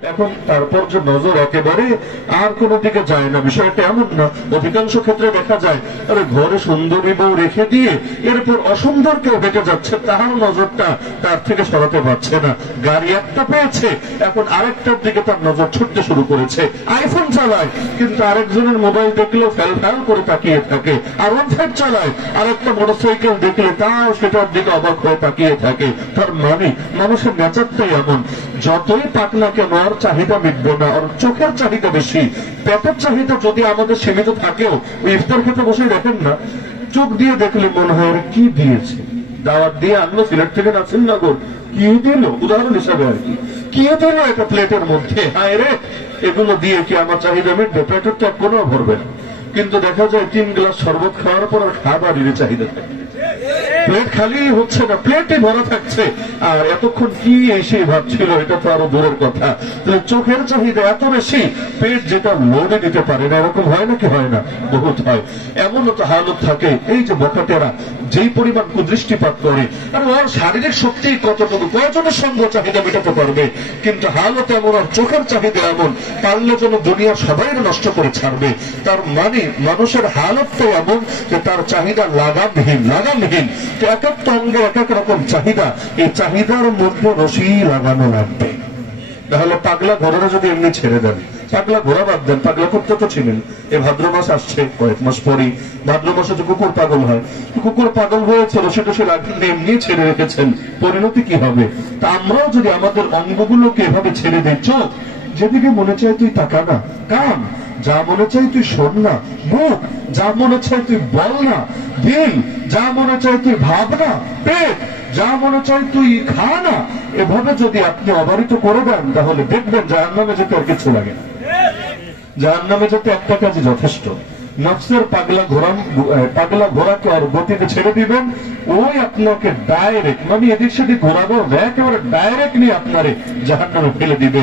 এখন তারপর যে নজর একেবারে আর কোনো দিকে যায় না, বিষয়টা এমন না। অধিকাংশ ক্ষেত্রে দেখা যায় আরে ঘরে সুন্দরী বউ রেখে দিয়ে এরপর অসুন্দর কেউ হেঁটে যাচ্ছে, তাহার নজরটা তার থেকে সরাতে পারছে না। গাড়ি একটা পেয়েছে, এখন আরেকটার দিকে তার নজর ছুটতে শুরু করেছে। আইফোন চালায় কিন্তু আরেকজনের মোবাইল দেখলেও ফ্যাল ফ্যাল করে তাকিয়ে থাকে। আর ওয়ান চালায় আরেকটা মোটরসাইকেল দেখলে তাও সেটার দিকে অবাক হয়ে তাকিয়ে থাকে। তার মানে মানুষের নেচারটাই এমন, যতই পাকনা কেন আর চাহিদা মিটবে না। আর চোখের চাহিদা বেশি, পেটের চাহিদা যদি আমাদের সীমিত থাকেও ইফতার খেতে বসে দেখেন না, চোখ দিয়ে দেখলে মনে হয় কি দিয়েছে। দাওয়াত দিয়ে আনলো সিলেট থেকে নাসিরনগর, কি দিল উদাহরণ হিসাবে আর কি দিল একটা প্লেটের মধ্যে, হায় রে এগুলো দিয়ে কি আমার চাহিদা মিটবে? পেটের তো কোনো ভরবে না। কিন্তু দেখা যায় 3 গ্লাস শরবত খাওয়ার পর আর খাবারের চাহিদা থাকে, প্লেট খালি হচ্ছে না, প্লেটে ভরা থাকছে। আর এতক্ষণ কি এসে ভাবছিল এটা তো আরো দূরের কথা। চোখের চাহিদা এত বেশি, পেট যেটা লোডে দিতে পারে না। এরকম হয় নাকি হয় না? বহুত হয়। এমনও তো হালত থাকে, এই যে বখাটেরা যেই পরিমাণ কুদৃষ্টিপাত করে, আর ওর শারীরিক শক্তি কতটুকু, কয়জনের সঙ্গ চাহিদা মেটাতে পারবে। কিন্তু হালত এমন, আর চোখের চাহিদা এমন, পারলে যেন দুনিয়ার সবাই নষ্ট করে ছাড়বে। তার মানে মানুষের হালতটা এমন যে তার চাহিদা লাগামহীন। এক এক অঙ্গে এক এক রকম চাহিদা, এই চাহিদার মধ্যে রশি লাগানো লাগবে। তাহলে পাগলা ঘোড়ারা যদি এমনি ছেড়ে দেন, পাগলা ঘোড়া বাদ দেন, পাগলা কুত্তা তো ছিলেন। এই ভাদ্র মাস আসছে, কয়েক মাস পরেই ভাদ্র মাসে যে কুকুর পাগল হয়, কুকুর পাগল হয়েছে, রশি টসি লাগিয়ে এমনি ছেড়ে রেখেছেন, পরিণতি কি হবে? তা আমরাও যদি আমাদের অঙ্গগুলোকে এভাবে ছেড়ে দিই, চোখ যেদিকে মনে চায় তুই তাকা না, কান যা মনে চাই তুই শোন না, মুখ যা মনে চাই তুই বল না, দিল যা মনে চাই তুই ভাব না, পেট যা মনে চাই তুই খা না, এভাবে যদি আপনি অবারিত করে দেন তাহলে দেখবেন জাহান্নামে যেতে আর কিছু লাগে না। জাহান্নামে যেতে একটা কাজই যথেষ্ট, নফসের পাগলা ঘোড়াকে আর গতিতে ছেড়ে দিবেন, ওই আপনাকে ডাইরেক্ট মানে এদিক সেদিক ঘোরাবো, একেবারে ডাইরেক্ট নিয়ে আপনারে জাহান্নামে ফেলে দিবে।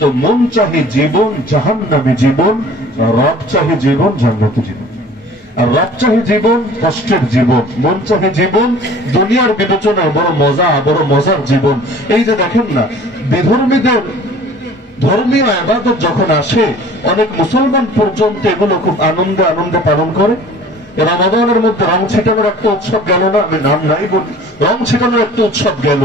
তো মন চাহি জীবন জাহান্নামী জীবন, রব চাহি জীবন জান্নাতি জীবন। আর রব চাহি জীবন কষ্টের জীবন, মন চাহি জীবন দুনিয়ার বিবেচনায় বড় মজার জীবন। এই যে দেখেন না, বিধর্মীদের ধর্মীয় ইবাদত যখন আসে, অনেক মুসলমান পর্যন্ত এগুলো খুব আনন্দে পালন করে। রমাদানের মধ্যে রং ছিটানোর একটা উৎসব গেল না, আমি নাম নাই বলি, রং ছিটানোর একটা উৎসব গেল।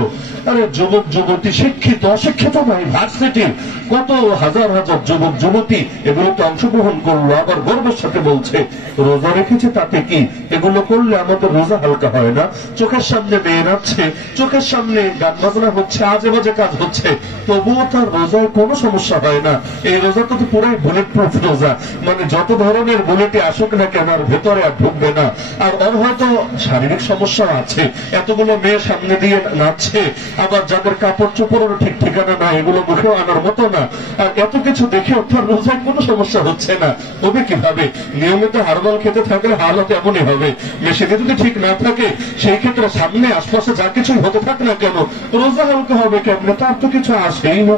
আরে যুবক যুবতী, শিক্ষিত অশিক্ষিত নাই, ভার্সিটির কত হাজার যুবক যুবতী এগুলোতে অংশগ্রহণ করলো, আবার গর্বের সাথে বলছে রোজা রেখেছে তাতে কি। এগুলো করলে আমাদের রোজা হালকা হয় না। চোখের সামনে মেয়ে নাচছে, চোখের সামনে গান বাজনা হচ্ছে, আজে বাজে কাজ হচ্ছে, তবুও তার রোজায় কোনো সমস্যা হয় না। এই রোজাটা তো পুরাই বুলেট প্রুফ রোজা, মানে যত ধরনের বুলেটে আসুক না কেন আর ভেতরে আর ঢুকবে না। আর ওর হয়তো শারীরিক সমস্যা আছে, এতগুলো মেয়ে সামনে দিয়ে নাচছে, আবার যাদের কাপড় চোপড়েরও ঠিক ঠিকানা না, এগুলো মুখেও আনার মতো না, আর এত কিছু দেখে তার রোজায় কোনো সমস্যা হচ্ছে না। হবে কিভাবে? নিয়মিত হারবাল খেতে থাকলে হালত এমনই হবে। মেশিনে যদি ঠিক না থাকে, সেই ক্ষেত্রে সামনে আশপাশে যা কিছুই হতে থাক না কেন, রোজা হালকা হবে কেমনে? তার তো কিছু আসেই না।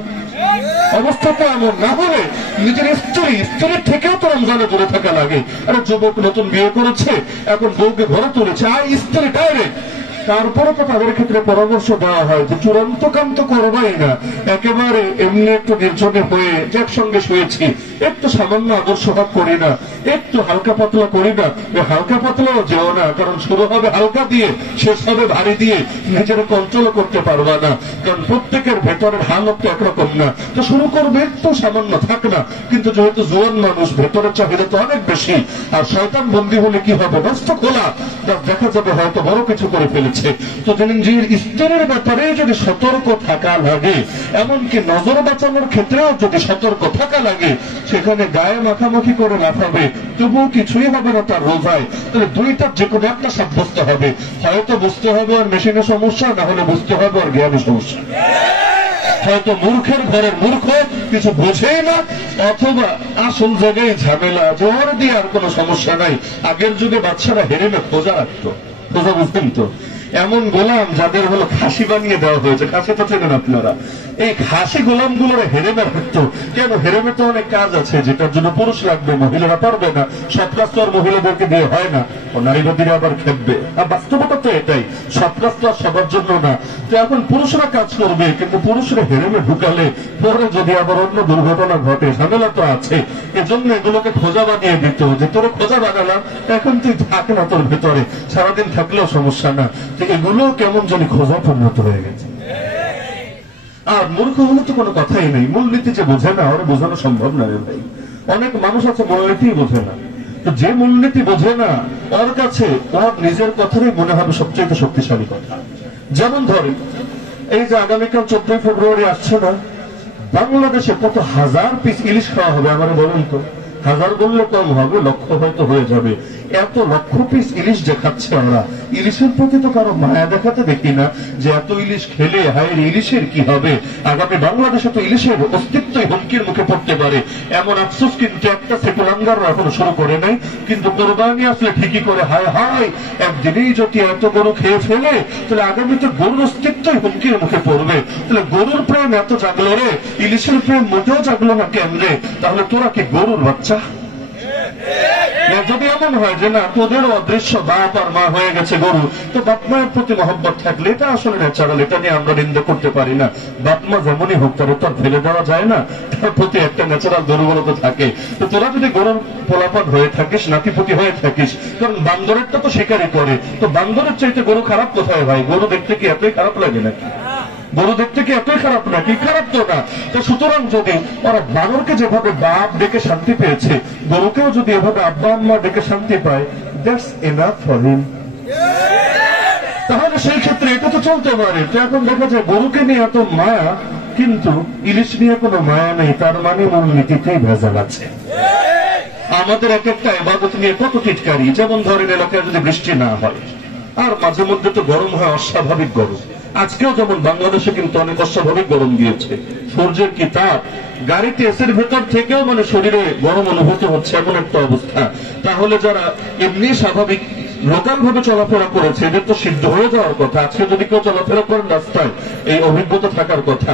অবস্থা তো এমন না হলে নিজের স্ত্রীর থেকেও তো রমজানে দূরে থাকা লাগে। আরে যুবক নতুন বিয়ে করেছে, এখন বউকে ঘরে তুলেছে, আর স্ত্রী ডাইরেক্ট। তারপরে তো তাদের ক্ষেত্রে পরামর্শ দেওয়া হয় যে চূড়ান্ত কাম তো করবাই না, একেবারে এমনি একটু নির্জনে হয়ে যে একসঙ্গে শুয়েছি, একটু সামান্য আদর্শভাব করি না, একটু হালকা পাতলা করি না। হালকা পাতলাও যেও না, কারণ শুরু হবে হালকা দিয়ে, শেষ হবে ভারী দিয়ে, নিজের কন্ট্রোল করতে পারবা না, কারণ প্রত্যেকের ভেতরের হালত তো একরকম না। তো শুরু করবে একটু সামান্য, থাক না। কিন্তু যেহেতু জোয়ান মানুষ, ভেতরের চাহিদা তো অনেক বেশি, আর শয়তান বন্দী হলে কি হবে? নষ্ট খোলা, দেখা যাবে হয়তো বড় কিছু করে ফেলেছে। তো নিজের স্ত্রীর ব্যাপারে যদি সতর্ক থাকা লাগে, এমনকি নজর বাঁচানোর ক্ষেত্রেও যদি সতর্ক থাকা লাগে, সেখানে গায়ে মাখামাখি করে লাফাবে, তবুও কিছুই হবে না তার রোজায়। তাহলে দুইটার যে কোনো একটা সাব্যস্ত হবে, হয়তো বুঝতে হবে আর মেশিনে সমস্যা, না হলে বুঝতে হবে আর জ্ঞানে সমস্যা। হয়তো মূর্খের ঘরের মূর্খ, কিছু বোঝেই না, অথবা আসল জায়গায় ঝামেলা, জোর দিয়ে আর কোনো সমস্যা নাই। আগের যুগে বাচ্চারা হেরেমে খোঁজা রাখতো, খোঁজা বুঝতেন তো, এমন গোলাম যাদের হলো খাসি বানিয়ে দেওয়া হয়েছে। খাসি তো চেনেন আপনারা। এই খাসি গোলামগুলোর হেরেমে রাখতো কেন? হেরেমে তো অনেক কাজ আছে যেটার জন্য পুরুষ লাগবে, মহিলারা পারবে না। সব কাজ তো আর মহিলাদেরকে দিয়ে হয় না, ও নারীবাদীরা আবার খেপবে। আর বাস্তবতা তো এটাই, সব কাজ তো আর সবার জন্য না। তো এখন পুরুষরা কাজ করবে, কিন্তু পুরুষরা হেরেমে ঢুকালে পরে যদি আবার অন্য দুর্ঘটনা ঘটে, ঝামেলা তো আছে। এজন্য এগুলোকে খোঁজা বানিয়ে দিত, যে তোর খোঁজা বানালাম, এখন তুই থাক না তোর ভেতরে, সারাদিন থাকলেও সমস্যা না। তো এগুলো কেমন জানি খোঁজা পরিণত হয়ে গেছে। আর মূর্খ হলে তো কোনো কথাই নেই। মূলনীতি যে বোঝে না, ওরা বোঝানো সম্ভব না রে ভাই। অনেক মানুষ আছে মূলনীতি বোঝে না। তো যে মূলনীতি বোঝে না, ওর কাছে ওর নিজের কথাই মনে হবে সবচেয়ে শক্তিশালী কথা। যেমন ধরেন, এই যে আগামীকাল 14 ফেব্রুয়ারি আসছে না, বাংলাদেশে কত হাজার পিস ইলিশ খাওয়া হবে আমার বলুন তো? হাজার বললে কম হবে, লক্ষ হয়তো হয়ে যাবে। এত লক্ষ পিস ইলিশ যে খাচ্ছে আমরা, ইলিশের প্রতি তো কারো মায়া দেখাতে দেখি না, যে এত ইলিশ খেলে হায়ের ইলিশের কি হবে। আগামী বাংলাদেশে তো ইলিশের অস্তিত্বই হুমকির মুখে পড়তে পারে। এমন আফসোস কিন্তু একটা সেকুলাঙ্গাররা এখনো শুরু করে নাই, কিন্তু কোরবানি আসলে ঠিকই করে হায় হায় একদিনেই যদি এত গরু খেয়ে ফেলে, তাহলে আগামীতে গরুর অস্তিত্বই হুমকির মুখে পড়বে। তাহলে গরুর প্রেম এত জাগলো রে, ইলিশের প্রেম মোটেও জাগলো না কেন রে? তাহলে তোরা কি গরুর বাচ্চা? যদি এমন হয় যে না তোদেরও অদৃশ্য বাপ আর মা হয়ে গেছে গরু, তো বাপ মায়ের প্রতি মহব্বত থাকলে এটা আসলে ন্যাচারাল, এটা নিয়ে আমরা নিন্দা করতে পারি না। বাপ মা যেমনই হোক, তার তো ফেলে দেওয়া যায় না, তার প্রতি একটা ন্যাচারাল দুর্বলতা থাকে। তো তোরা যদি গরুর পোলাপান হয়ে থাকিস, নাতিপতি হয়ে থাকিস, কারণ বান্দরেরটা তো শিকারই করে, তো বান্দরের চাইতে গরু খারাপ কোথায় ভাই? গরু দেখতে কি এতই খারাপ লাগে নাকি? গরু দেখতে কি এতই খারাপ নাকি? খারাপ তো না। তো সুতরাং যদি ওরা বানরকে যেভাবে বাপ ডেকে শান্তি পেয়েছে, গরুকেও যদি এভাবে আব্বা আম্মা ডেকে শান্তি পায়, দ্যাটস এনাফ ফর হিম। তাহলে সেই ক্ষেত্রে এটা তো চলতে পারে। তো এখন দেখা যায় গরুকে নিয়ে এত মায়া, কিন্তু ইলিশ নিয়ে কোনো মায়া নেই, তার মানে মূলনীতিতেই ভেজাল আছে। আমাদের এক একটা ইবাদত নিয়ে কত টিটকারি। যেমন ধরেন এলাকায় যদি বৃষ্টি না হয়, আর মাঝে মধ্যে তো গরম হয়, অস্বাভাবিক গরম। আজকেও যেমন বাংলাদেশে কিন্তু অনেক অস্বাভাবিক গরম দিয়েছে, সূর্যের কি তাপ, গাড়িতে এসির ভেতর থেকেও মানে শরীরে গরম অনুভূত হচ্ছে, এমন একটা অবস্থা। তাহলে যারা এমনি স্বাভাবিক লোকাল ভাবে চলাফেরা করেছে, এদের তো সিদ্ধ হয়ে যাওয়ার কথা। আজকে যদি কেউ চলাফেরা করেন রাস্তায়, এই অভিজ্ঞতা থাকার কথা।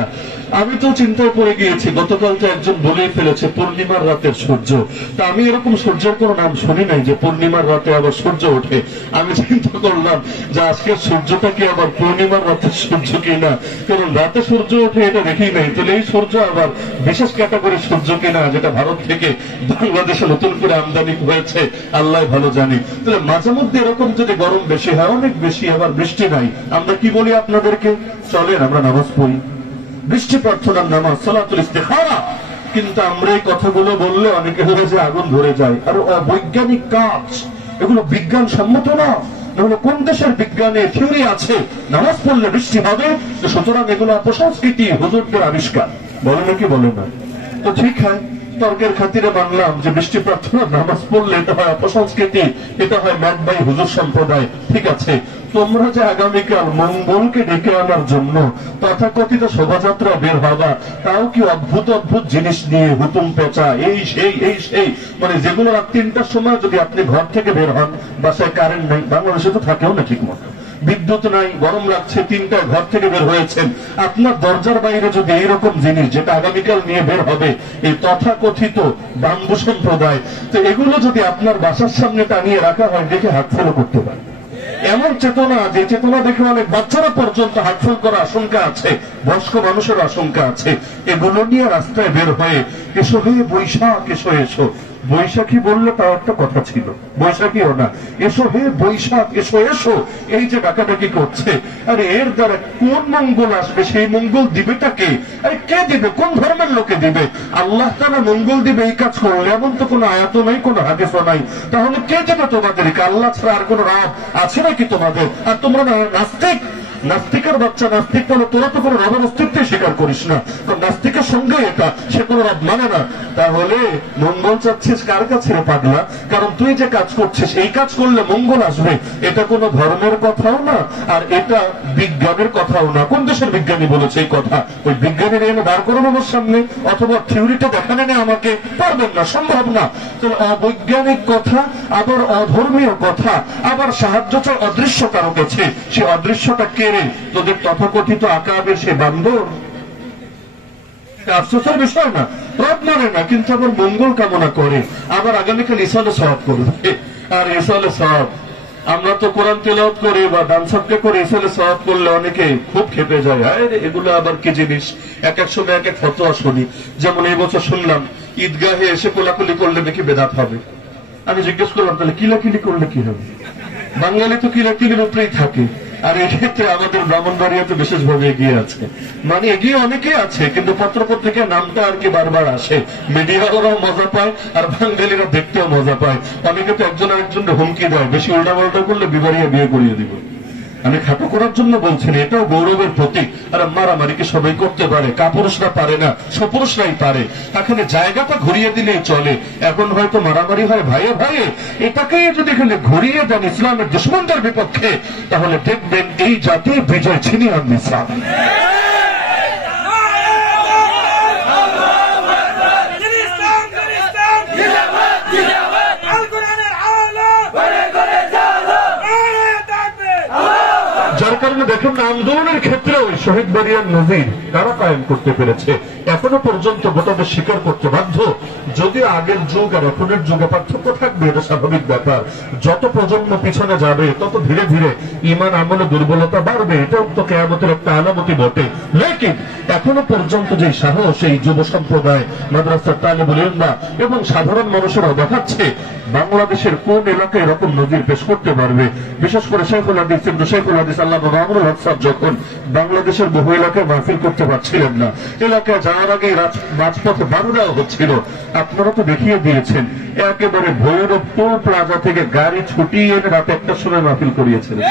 আমি তো চিন্তায় পড়ে গিয়েছি, গতকাল তো একজন বলেই ফেলেছে পূর্ণিমার রাতের সূর্য। তা আমি এরকম সূর্যের কোনো নাম শুনি নাই যে পূর্ণিমার রাতে আবার সূর্য ওঠে। আমি চিন্তা করলাম যে আজকের সূর্যটা কি আবার পূর্ণিমার রাতের সূর্য কিনা, কারণ রাতে সূর্য ওঠে এটা দেখি নাই। তাহলে এই সূর্য আবার বিশেষ ক্যাটাগরির সূর্য কিনা, যেটা ভারত থেকে বাংলাদেশে নতুন করে আমদানি হয়েছে, আল্লাহ ভালো জানি। তাহলে মাঝে মধ্যে এরকম যদি গরম বেশি হয়, অনেক বেশি, আবার বৃষ্টি নাই, আমরা কি বলি আপনাদেরকে? চলেন আমরা নামাজ পড়ি, বৃষ্টি প্রার্থনার নামাজ, সালাতুল ইস্তিখারা। কিন্তু আমরা এই কথাগুলো বললে অনেকে হয়ে যে আগুন ধরে যায়। আর অবৈজ্ঞানিক কাজ, এগুলো বিজ্ঞান সম্মত না। নাহলে কোন দেশের বিজ্ঞানে থিওরি আছে নামাজ পড়লে বৃষ্টি হবে? তো সুতরাং এগুলো অপসংস্কৃতি, হুজুরদের আবিষ্কার। বলে নাকি বলে না? তো ঠিক হয়, তর্কের খাতিরে মানলাম যে বৃষ্টি প্রার্থনা নামাজ পড়লে এটা হয় অপসংস্কৃতি, এটা হয় ম্যাট বাই হুজুর সম্প্রদায়। ঠিক আছে, তোমরা যে আগামীকাল মঙ্গলকে ডেকে আনার জন্য তথাকথিত শোভাযাত্রা বের হবা, তাও কি অদ্ভুত অদ্ভুত জিনিস নিয়ে, হুতুম পেঁচা, এই সেই, মানে যেগুলো রাত 3টার সময় যদি আপনি ঘর থেকে বের হন, বাসায় কারেন্ট নাই, বাংলাদেশে তো থাকেও না ঠিক মতো, বিদ্যুৎ নাই, গরম লাগছে, 3টায় ঘর থেকে বের হয়েছেন, আপনার দরজার বাইরে যদি এইরকম জিনিস যেটা আগামীকাল নিয়ে বের হবে, এই তথাকথিত বাম্বু সম্প্রদায়, তো এগুলো যদি আপনার বাসার সামনে টানিয়ে রাখা হয়, দেখে হাতফেলও করতে পারে। এমন চেতনা, যে চেতনা দেখে অনেক বাচ্চারা পর্যন্ত হাতফেল করার আশঙ্কা আছে, বয়স্ক মানুষের আশঙ্কা আছে। এগুলো নিয়ে রাস্তায় বের হয়ে এসো হে বৈশাখ এসো এসো, বৈশাখী বললে তাও একটা কথা ছিল, বৈশাখীও না, এসো হে বৈশাখ এসো এসো, এই যে ডাকাডাকি করছে, আরে এর দ্বারা কোন মঙ্গল আসবে? সেই মঙ্গল দিবেটা কে? আরে কে দিবে? কোন ধর্মের লোকে দিবে? আল্লাহ তাআলা মঙ্গল দিবে এই কাজ করলে, এমন তো কোনো আয়াত নাই, কোনো হাদিসও নাই। তাহলে কে দেবে তোমাদেরকে? আল্লাহ ছাড়া আর কোন রাব আছে নাকি তোমাদের? আর তোমরা নাস্তিক, নাস্তিকের বাচ্চা নাস্তিক বলে তোরা তো কোনো রবের অস্তিত্বে স্বীকার করিস না, তো নাস্তিকের সঙ্গে এটা, সে কোনো রব মানে না। তাহলে মঙ্গল চাচ্ছিস কার কাছে রে পাগলা? কারণ তুই যে কাজ করছিস এই কাজ করলে মঙ্গল আসবে, এটা কোনো ধর্মের কথাও না, আর এটা বিজ্ঞানের কথাও না। কোন দেশের বিজ্ঞানী বলেছে এই কথা? ওই বিজ্ঞানীর এনে বার করুন আমার সামনে, অথবা থিওরিটা দেখানো নেই আমাকে, পারবেন না, সম্ভব না। তো অবৈজ্ঞানিক কথা, আবার অধর্মীয় কথা, আবার সাহায্য চায় অদৃশ্য কারো কাছে। সে অদৃশ্যটা কেড়ে তোদের তথাকথিত আকাবের সে বান্ধব, আফসোসের বিষয় না, রব মানে না, কিন্তু আবার মঙ্গল কামনা করে, আবার আগামীকাল ইসালে সওয়াব করবে। আর ইসালে সওয়াব আমরা তো কোরআন তেলাওয়াত করি বা দান সদকা করে, ইসালে সওয়াব করলে অনেকে খুব খেপে যায়, আরে এগুলো আবার কি জিনিস, এক এক সময় এক এক ফতোয়া শুনি। যেমন এই বছর শুনলাম ঈদগাহে এসে কোলাকুলি করলে নাকি বেদাত হবে। আমি জিজ্ঞেস করলাম তাহলে কিলাকিলি করলে কি হবে? বাঙালি তো কিলাকিলির উপরেই থাকে, আর এক্ষেত্রে আমাদের ব্রাহ্মণবাড়িয়া বিশেষভাবে এগিয়ে আছে। মানে এগিয়ে অনেকে আছে, কিন্তু পত্রপত্রিকার নামটা আর কি বারবার আসে, মিডিয়াওয়ালাও মজা পায় আর বাঙালিরা দেখতেও মজা পায়। অনেকে তো একজন আরেকজনকে হুমকি দেয়, বেশি উল্টাপাল্টা করলে বিবাহিয়া বিয়ে করিয়ে দিব। আমি খাটো করার জন্য বলছি না, এটাও গৌরবের প্রতীক। আর মারামারি কি সবাই করতে পারে? কাপুরুষরা পারে না, সপুরুষরাই পারে। এখানে জায়গাটা ঘুরিয়ে দিলেই চলে। এখন হয়তো মারামারি হয় ভাইয়ে ভাইয়ে, এটাকে যদি এখানে ঘুরিয়ে দেন ইসলামের দুশমনদের বিপক্ষে, তাহলে দেখবেন এই জাতি বিজয় ছিনিয়ে আনবে ইসলাম। যার কারণে দেখুন আন্দোলনের ক্ষেত্রে ওই শহীদ বাড়িয়ার নজির তারা কায়েম করতে পেরেছে, এখনো পর্যন্ত গোটাটা স্বীকার করতে বাধ্য। যদিও আগের যুগ আর এখনের যুগে পার্থক্য থাকবে, এটা স্বাভাবিক ব্যাপার। যত প্রজন্ম পিছনে যাবে তত ধীরে ধীরে ইমান আমলে দুর্বলতা বাড়বে, এটাও তো কিয়ামতের একটা আলামতি বটে। লেকিন এখনো পর্যন্ত যে সাহস এই যুব সম্প্রদায়, মাদ্রাসার তালিবুল ইলম এবং সাধারণ মানুষেরা দেখাচ্ছে, বাংলাদেশের কোন এলাকায় এরকম নজির পেশ করতে পারবে? বিশেষ করে শেখুল হাদিস ইবনে শেখুল হাদিস আল্লামা মামুনুল হক সাহেব যখন বাংলাদেশের বহু এলাকায় মাহফিল করতে পারছিলেন না, এলাকায় যাওয়ার আগে রাজপথে বাধা দেওয়া হচ্ছিল, আপনারা তো দেখিয়ে দিয়েছেন, একেবারে ভৈরব টোল প্লাজা থেকে গাড়ি ছুটিয়ে এনে রাত 1টার সময় মাহফিল করিয়েছিলেন।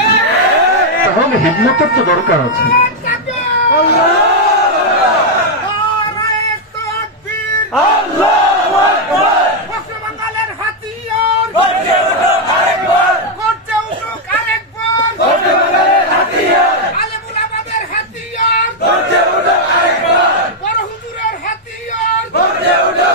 তাহলে হিম্মতের তো দরকার আছে। হাতিয়ার